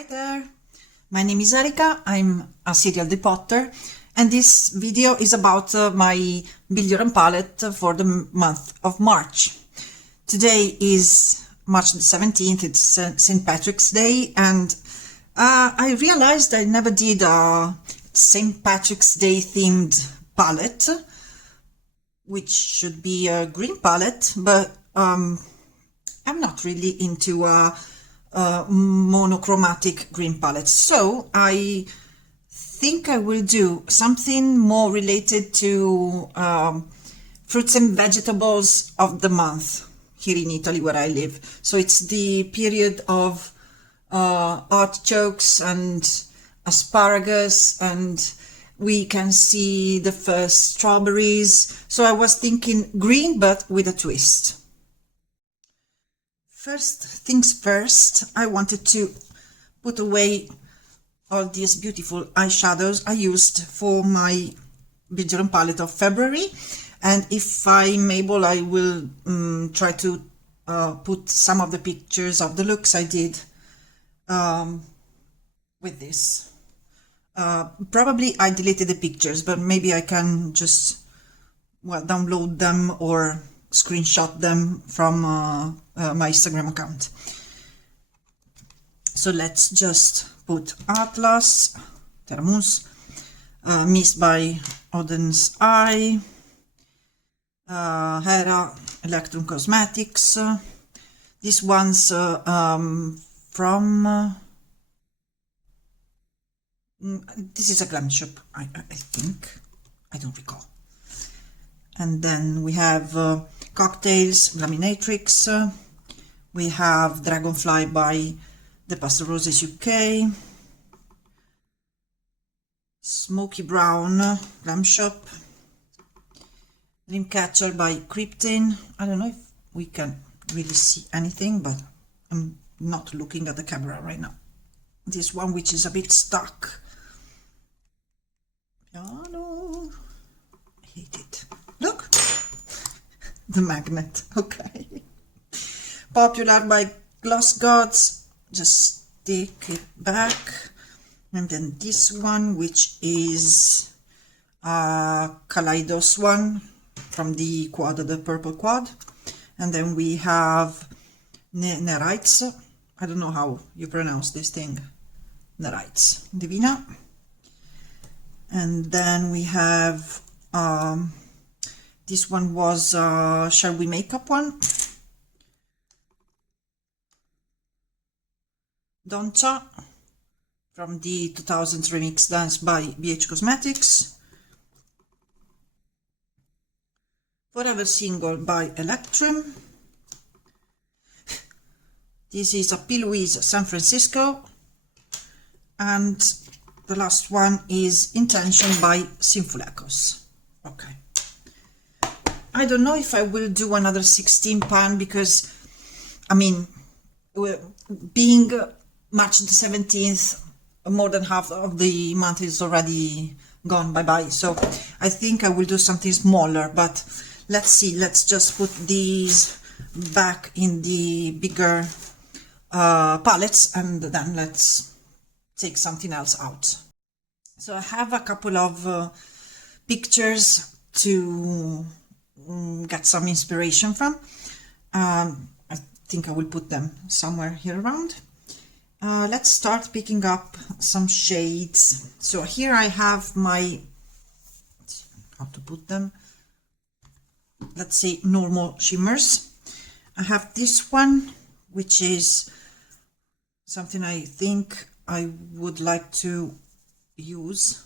Hi there, my name is Erika, I'm a serial depotter, and this video is about my BYOP palette for the month of March. Today is March the 17th, it's St. Patrick's Day, and I realized I never did a St. Patrick's Day themed palette, which should be a green palette, but I'm not really into monochromatic green palettes, so I think I will do something more related to fruits and vegetables of the month here in Italy where I live. So it's the period of artichokes and asparagus, and we can see the first strawberries. So I was thinking green but with a twist. First things first, I wanted to put away all these beautiful eyeshadows I used for my BYOP palette of February, and if I'm able I will try to put some of the pictures of the looks I did with this. Probably I deleted the pictures, but maybe I can just download them or screenshot them from my Instagram account. So let's just put Atlas, Terramus, Mist by Oden's Eye, Hera, Electrum Cosmetics. This one's from this is a glam shop, I think. I don't recall. And then we have Cocktails, Laminatrix. We have Dragonfly by the Pastel Roses UK. Smoky Brown, Glam Shop. Dreamcatcher by Krypton. I don't know if we can really see anything, but I'm not looking at the camera right now. This one, which is a bit stuck. Piano. I hate it. Look, the magnet. Okay. Popular by Gloss Gods. Just stick it back. And then this one, which is a Kaleidos one from the quad, the purple quad. And then we have Nerites. I don't know how you pronounce this thing. Nerites. Divina. And then we have this one was Shall We Makeup one. Doncha from the 2000s Remix Dance by BH Cosmetics. Forever Single by Electrum. This is a P. Louise San Francisco. And the last one is Intention by Sinful Echoes. Okay. I don't know if I will do another 16 pan because, I mean, being March the 17th, more than half of the month is already gone bye-bye. So I think I will do something smaller, but let's see. Let's just put these back in the bigger palettes, and then let's take something else out. So I have a couple of pictures to get some inspiration from. I think I will put them somewhere here around. Let's start picking up some shades. So here I have my, how to put them, let's say normal shimmers. I have this one, which is something I think I would like to use.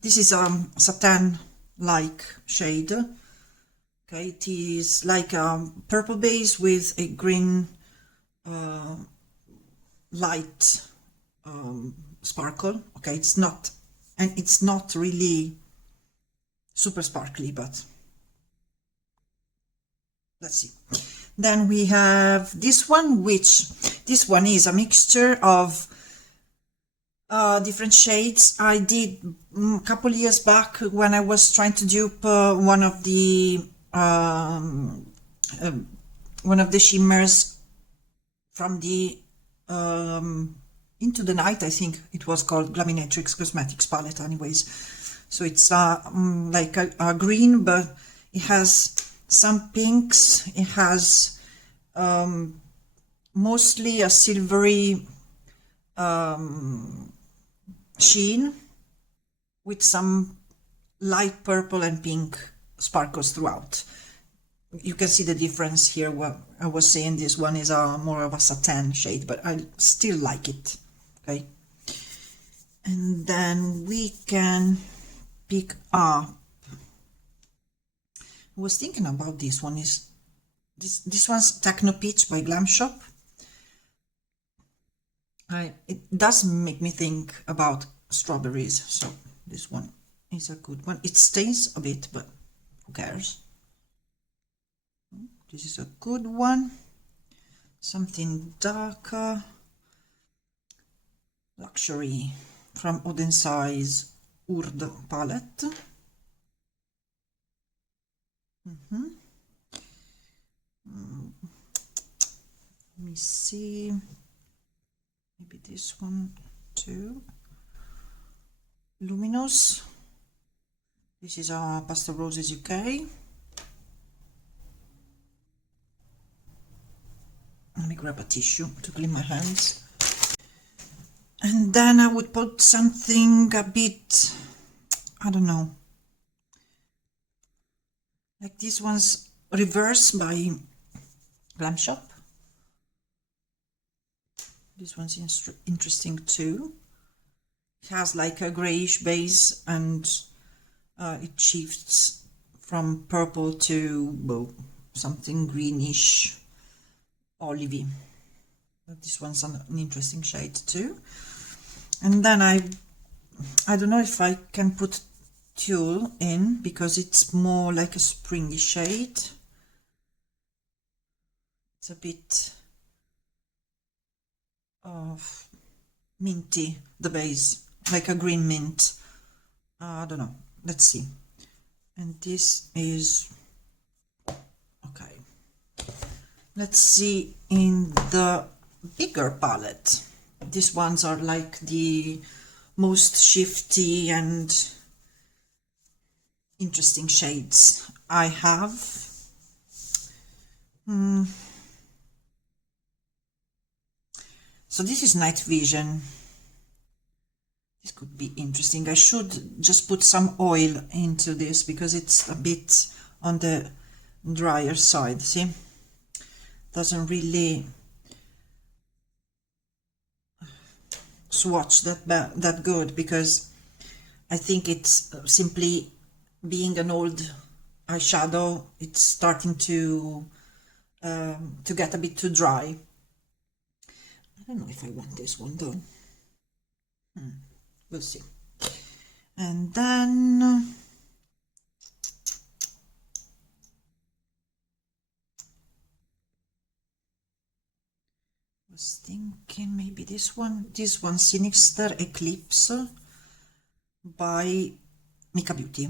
This is satin like shade. Okay, it is like a purple base with a green light sparkle. Okay, it's not, and it's not really super sparkly, but let's see. Then we have this one, which this one is a mixture of different shades. I did a couple years back when I was trying to dupe one of the shimmers from the Into the Night, I think it was called Glaminatrix Cosmetics palette anyways. So it's like a green, but it has some pinks, it has mostly a silvery sheen with some light purple and pink sparkles throughout. You can see the difference here. What I was saying, this one is a more of a satin shade, but I still like it. Okay, and then we can pick up. I was thinking about this one. Is this one's Techno Peach by Glam Shop. It does make me think about strawberries, so this one is a good one. It stains a bit, but who cares? This is a good one. Something darker. Luxury from Odensai's Urd palette. Let me see. Maybe this one too. Luminous. This is Pastel Roses UK. Let me grab a tissue to clean my hands. And then I would put something a bit, I don't know, like this one's Reverse by Glam Shop. This one's interesting too. It has like a grayish base and it shifts from purple to something greenish, olivey. This one's an interesting shade too. And then I don't know if I can put Tulle in because it's more like a springy shade. It's a bit of minty, the base, like a green mint. I don't know. Let's see. And this is okay. Let's see in the bigger palette. These ones are like the most shifty and interesting shades I have. So this is Night Vision. This could be interesting. I should just put some oil into this because it's a bit on the drier side. See, doesn't really swatch that good because I think it's simply being an old eyeshadow. It's starting to get a bit too dry. I don't know if I want this one though. We'll see. And then I was thinking maybe this one, Sinister Eclipse by Mika Beauty.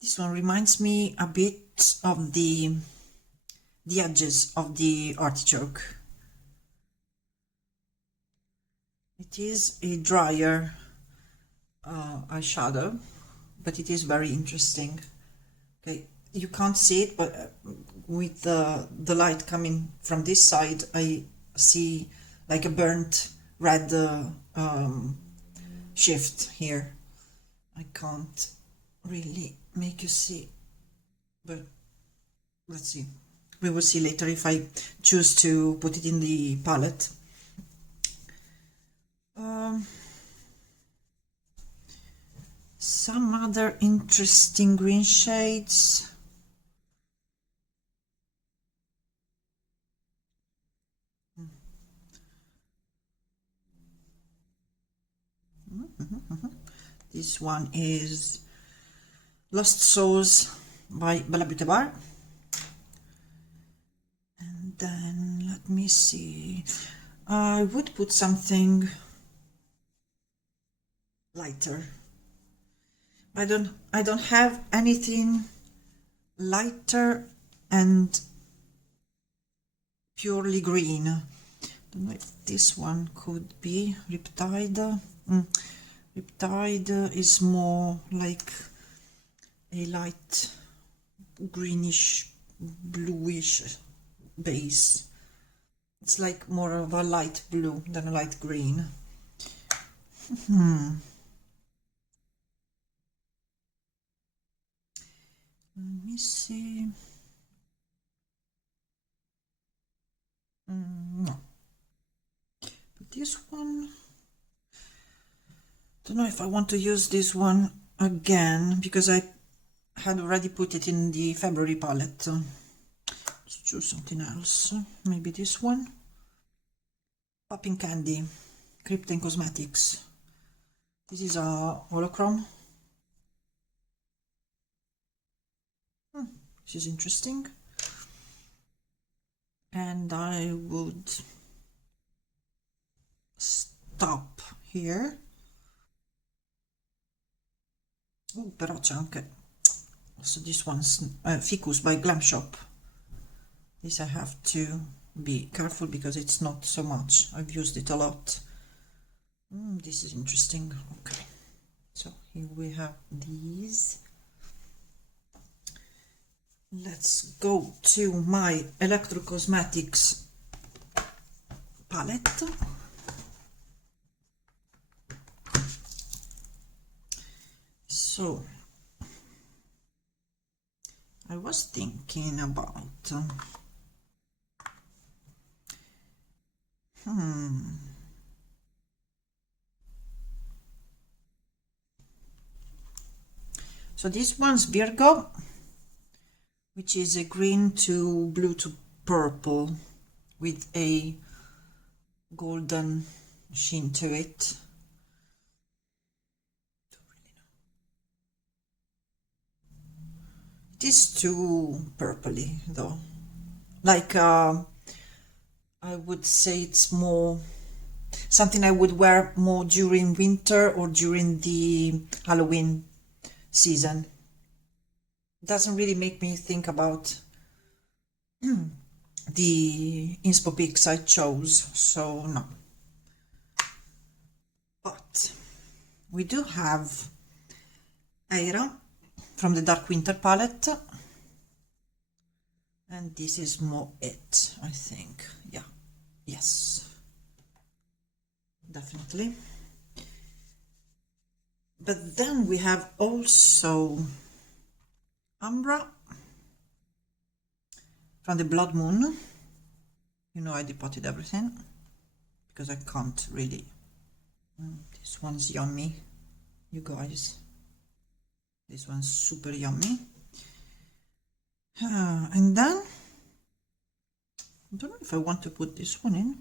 This one reminds me a bit of the edges of the artichoke. It is a drier eyeshadow, but it is very interesting. Okay, you can't see it, but with the light coming from this side, I see like a burnt red shift here. I can't really make you see, but let's see. We will see later if I choose to put it in the palette. Some other interesting green shades. This one is Lost Souls by Bella Beauty Bar. And then let me see. I would put something lighter. I don't have anything lighter and purely green. Don't know if this one could be Riptide. Riptide is more like a light greenish, bluish base. It's like more of a light blue than a light green. Let me see. No. But this one, don't know if I want to use this one again because I had already put it in the February palette. Let's choose something else. Maybe this one. Popping Candy, Krypton Cosmetics. This is a holochrome. This is interesting. And I would stop here. Oh, però c'è anche so this one's Ficus by Glam Shop. This I have to be careful because it's not so much. I've used it a lot. This is interesting. Okay, so here we have these. Let's go to my Electro Cosmetics palette. So I was thinking about so this one's Virgo, which is a green to blue to purple with a golden sheen to it. It is too purpley though. Like I would say it's more something I would wear more during winter or during the Halloween season. Doesn't really make me think about the inspo picks I chose, so no. But we do have Aira from the Dark Winter palette, and this is more it, I think. Yeah, yes, definitely. But then we have also Umbra from the Blood Moon. You know, I depotted everything because I can't really. This one's yummy, you guys. This one's super yummy. And then I don't know if I want to put this one in.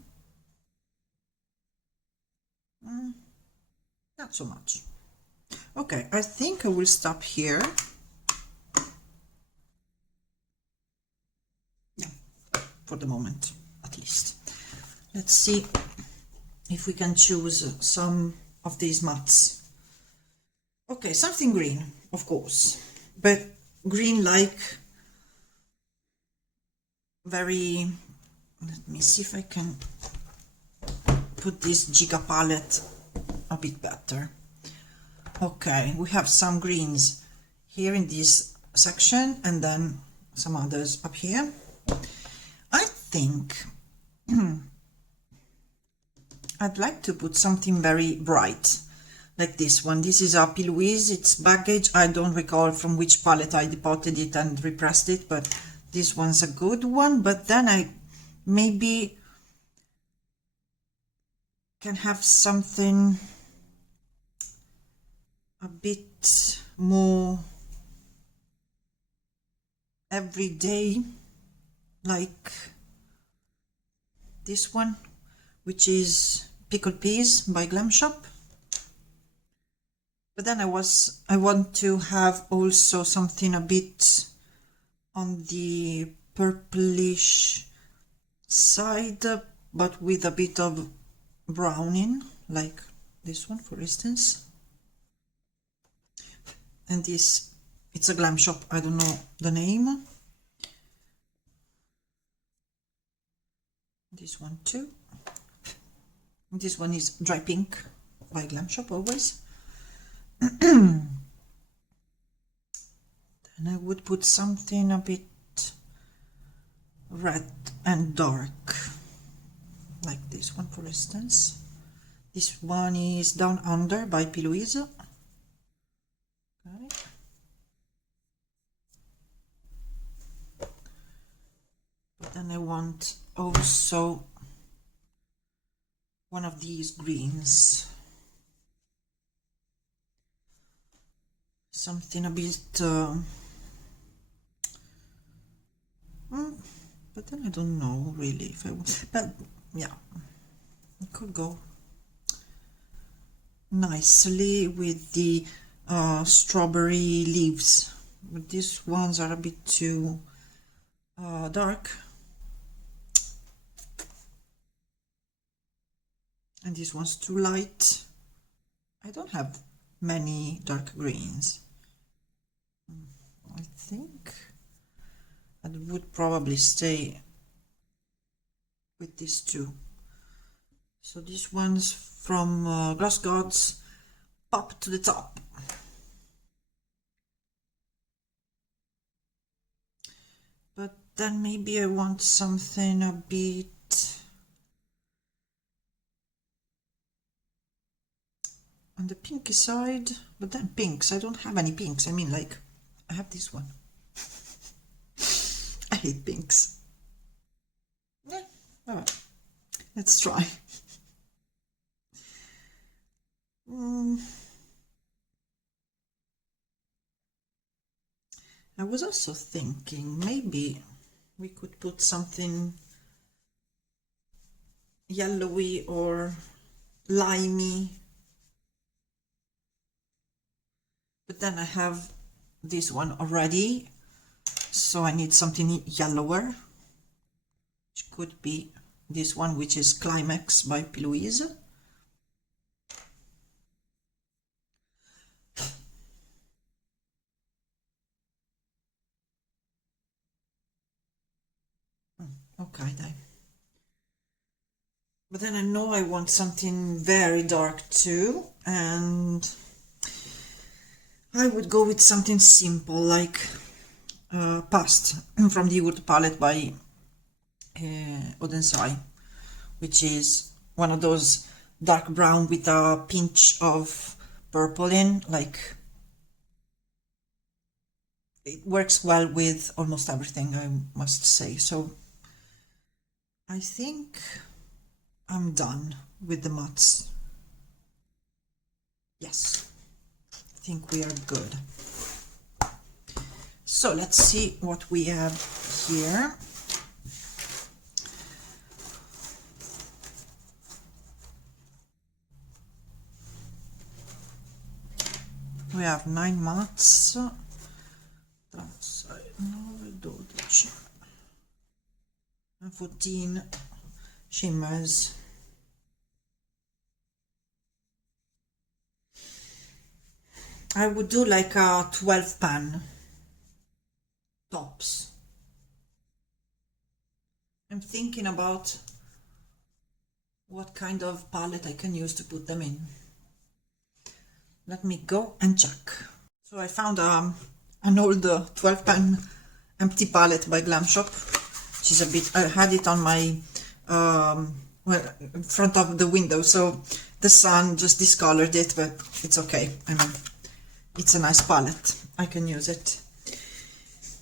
Not so much. Okay, I think I will stop here. Yeah, for the moment, at least. Let's see if we can choose some of these mattes. Okay, something green, of course, but green like very, let me see if I can put this Giga palette a bit better. Okay, we have some greens here in this section and then some others up here. I think I'd like to put something very bright like this one. This is a P. Louise, it's Baggage. I don't recall from which palette I depotted it and repressed it, but this one's a good one. But then I maybe can have something a bit more everyday, like this one, which is Pickled Peas by Glam Shop. But then I want to have also something a bit on the purplish side, but with a bit of browning, like this one, for instance. And this, it's a Glam Shop, I don't know the name. This one too. This one is Dry Pink by Glam Shop always. Then I would put something a bit red and dark, like this one for instance. This one is Down Under by P. Louise. Okay. But then I want also one of these greens, something a bit but then I don't know really if I would, but yeah, it could go nicely with the strawberry leaves, but these ones are a bit too dark, and this one's too light. I don't have many dark greens. I think I would probably stay with these two. So this one's from Glass Gods, Pop to the Top. But then maybe I want something a bit on the pinky side, but then pinks, I don't have any pinks. I mean, like, I have this one. I hate pinks. Yeah, all right, let's try. I was also thinking maybe we could put something yellowy or limey, but then I have this one already, so I need something yellower, which could be this one, which is Climax by P. Louise. Okay then. But then I know I want something very dark too, and I would go with something simple like Past from the Wood palette by Odensai, which is one of those dark brown with a pinch of purple in, like it works well with almost everything, I must say. So I think I'm done with the mats. Yes, I think we are good. So let's see what we have here. We have 9 mats, 14 shimmers. I would do like a 12 pan tops. I'm thinking about what kind of palette I can use to put them in. Let me go and check. So I found an old 12 pan empty palette by Glam Shop, which is a bit, I had it on my well, in front of the window, so the sun just discolored it, but it's okay. I mean, it's a nice palette, I can use it.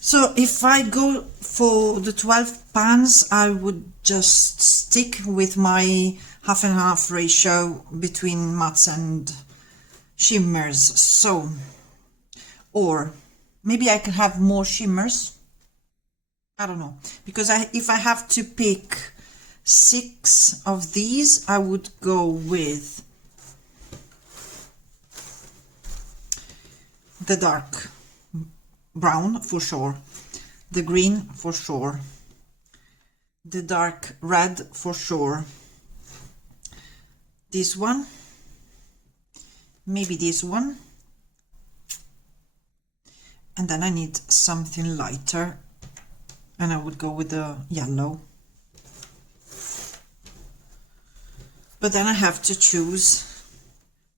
So if I go for the 12 pans, I would just stick with my half and half ratio between mattes and shimmers. So, or maybe I can have more shimmers, I don't know, because if I have to pick 6 of these, I would go with the dark brown for sure, the green for sure, the dark red for sure, this one, maybe this one, and then I need something lighter, and I would go with the yellow. but then I have to choose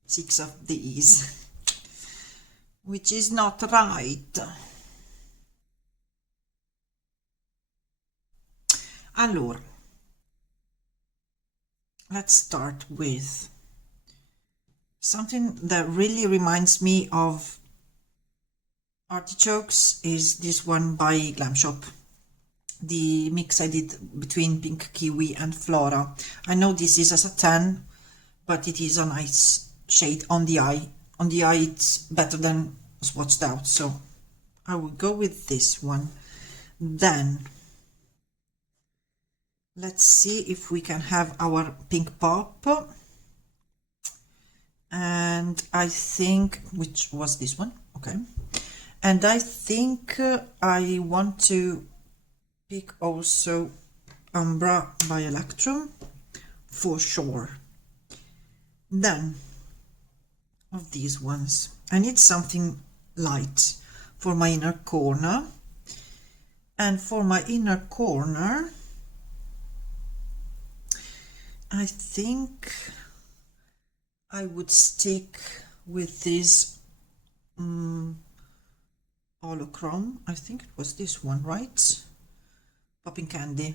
6 of these, which is not right. Allora, let's start with something that really reminds me of artichokes. Is this one by Glam Shop, the mix I did between Pink Kiwi and Flora. I know this is a satin, but it is a nice shade on the eye. On the eye it's better than swatched out, so I will go with this one. Then let's see if we can have our pink pop, and I think, which was this one, okay, and I think I want to pick also Umbra by Electrum for sure. Then of these ones I need something light for my inner corner, and for my inner corner I think I would stick with this holochrome. I think it was this one, right? Popping Candy.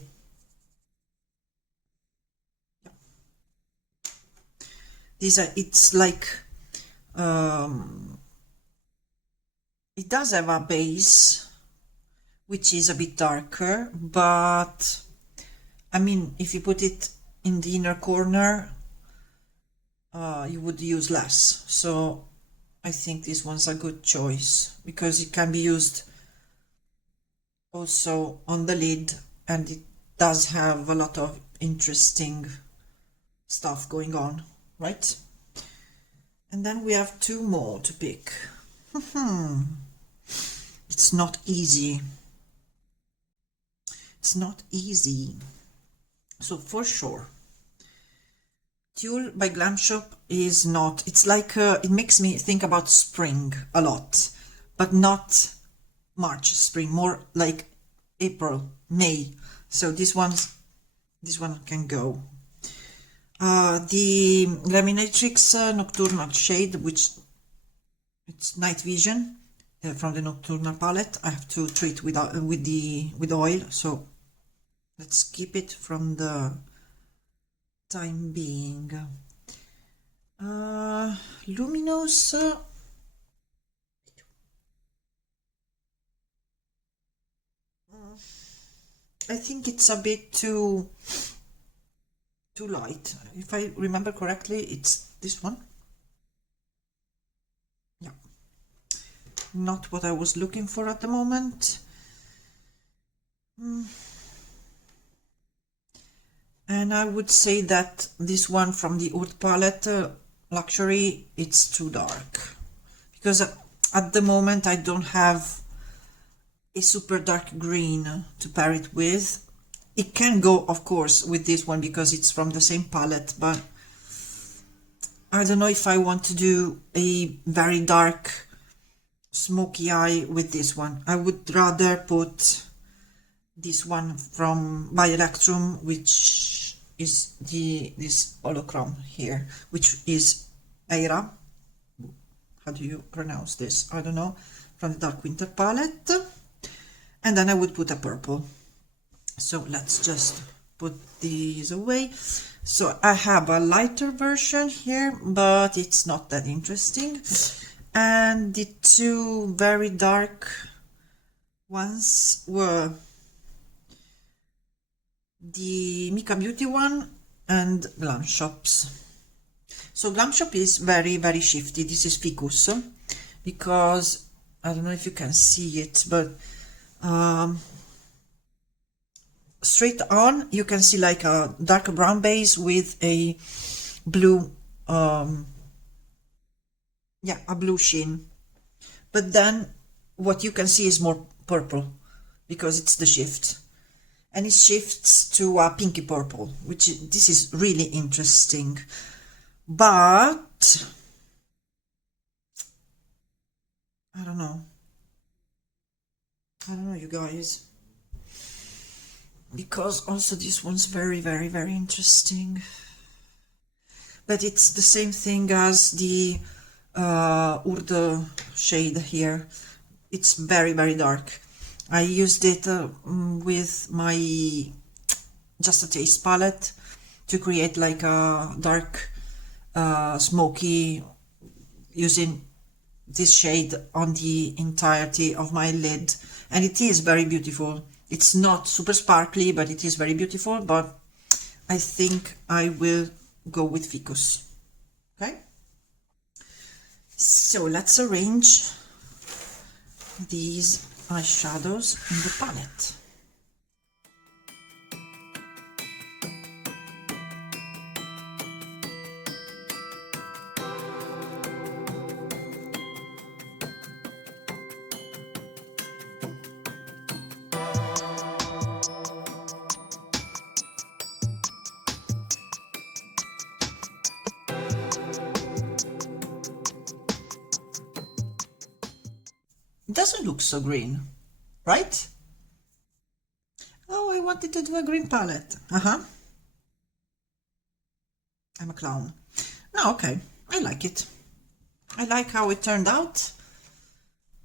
Yeah. These are, it's like, it does have a base which is a bit darker, but I mean, if you put it in the inner corner, you would use less. So I think this one's a good choice because it can be used also on the lid, and it does have a lot of interesting stuff going on, right? And then we have 2 more to pick. It's not easy. It's not easy. So for sure, Tulle by Glam Shop is not, it's like, it makes me think about spring a lot, but not March, spring, more like April, May. So this one can go. The Laminatrix Nocturnal shade, which it's Night Vision from the Nocturnal palette. I have to treat with oil, so let's keep it from the time being. Luminous. I think it's a bit too light. If I remember correctly, it's this one. Yeah, not what I was looking for at the moment. And I would say that this one from the Oud palette, Luxury, it's too dark, because at the moment I don't have a super dark green to pair it with. It can go, of course, with this one because it's from the same palette, but I don't know if I want to do a very dark smoky eye with this one. I would rather put this one from by Electrum, which is this holochrome here, which is Aira. How do you pronounce this? I don't know. From the Dark Winter palette. And then I would put a purple. So let's just put these away. So I have a lighter version here, but it's not that interesting. And the 2 very dark ones were the Mika Beauty one and Glam Shop's. So Glam Shop is very, very shifty. This is Ficus, because I don't know if you can see it, but straight on you can see like a darker brown base with a blue yeah, a blue sheen, but then what you can see is more purple because it's the shift, and it shifts to a pinky purple, which this is really interesting. But I don't know, you guys, because also this one's very, very, very interesting. but it's the same thing as the Urdu shade here. It's very, very dark. I used it with my Just a Taste palette to create like a dark smoky, using this shade on the entirety of my lid, and it is very beautiful. It's not super sparkly, but it is very beautiful. But I think I will go with Ficus. Okay, so let's arrange these eyeshadows in the palette. It doesn't look so green, right? Oh, I wanted to do a green palette. I'm a clown. No, okay, I like it. I like how it turned out.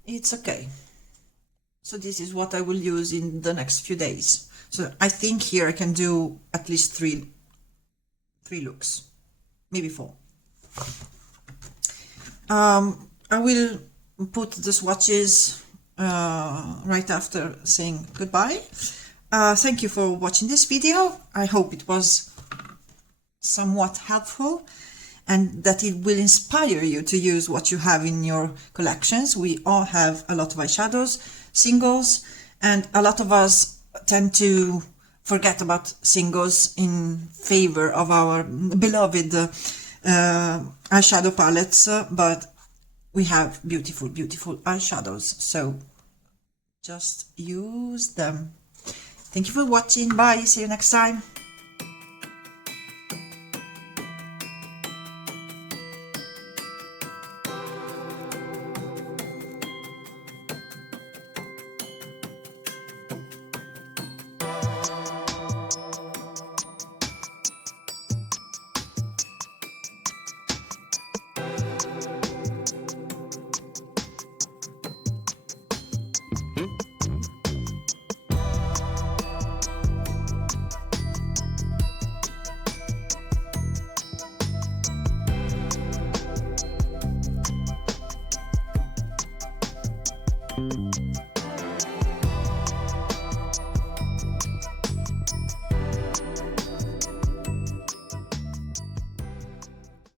It's okay. So this is what I will use in the next few days. So I think here I can do at least three looks, maybe 4. I will put the swatches right after saying goodbye. Thank you for watching this video. I hope it was somewhat helpful and that it will inspire you to use what you have in your collections. We all have a lot of eyeshadows, singles, and a lot of us tend to forget about singles in favor of our beloved eyeshadow palettes, but we have beautiful, beautiful eyeshadows, so just use them. Thank you for watching. Bye. See you next time.